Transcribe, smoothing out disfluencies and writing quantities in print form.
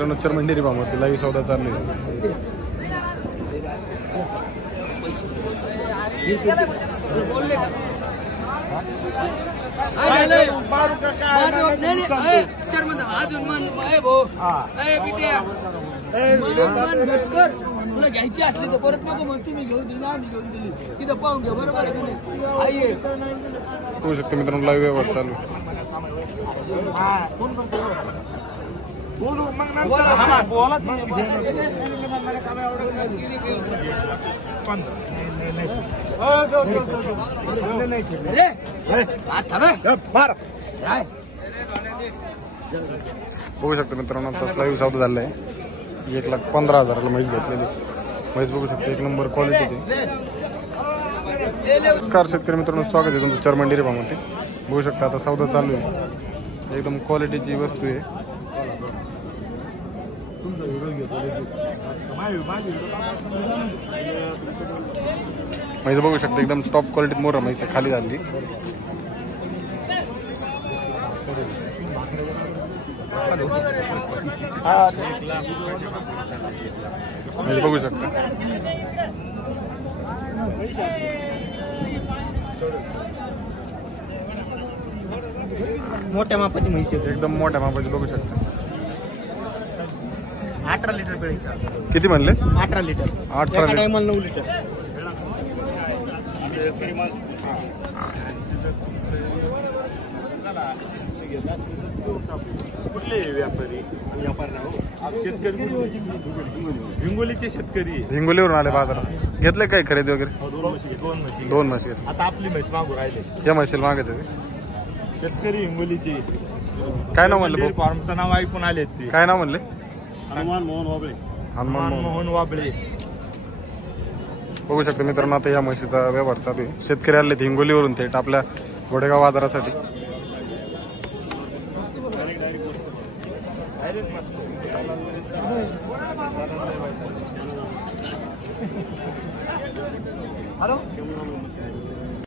नच्चर मंडी रे बामर live सौदा चालू आहे. तुला घ्यायची असली तर परत नको म्हणते मी घेऊन दिली ना मी घेऊन दिली तिथं पाहून घ्या बरोबर आहे. होऊ शकते मित्रांनो लाईव्ह व्यवहार चालू आहे. बघू शकतो मित्रांनो आता लाईव्ह सौदा झाला आहे. 1,15,000ला म्हैस घेतलेली म्हैस बघू शकतो. एक नंबर क्वालिटीची. नमस्कार शेतकरी मित्रांनो, स्वागत आहे तुमचं चरमंडी रे भामध्ये. बघू शकता आता सौदा चालू आहे. एकदम क्वालिटीची वस्तू आहे. म्हैस बघू शकता एकदम टॉप क्वालिटीत मोर म्हैस खाली झाली. म्हैस बघू शकता मोठ्या मापाची म्हैस एकदम मोठ्या मापाची बघू शकता. 18 लिटर पिळायचा. किती म्हणले? 18 लिटर. 18 लिटर. 9 लिटर. कुठले व्यापारी व्यापार शेतकरी हिंगोलीचे शेतकरी हिंगोलीवरून आले बाजारात. घेतले काय खरेदी वगैरे? दोन म्हशी घेतले. आता आपली म्हैस मागू राहिले. या म्हशीला मागायचं ते शेतकरी हिंगोलीचे. काय नाव म्हणले? फॉर्मचं नाव ऐकून आले ते. काय नाव म्हणले? हनुमान मोहन वाबळे. हनुमान मोहन वाबळे. बघू शकता मित्रांनो आता या म्हशीचा व्यवहार चालू आहे. शेतकरी आले हिंगोलीवरून थेट आपल्या घोडेगाव बाजारासाठी.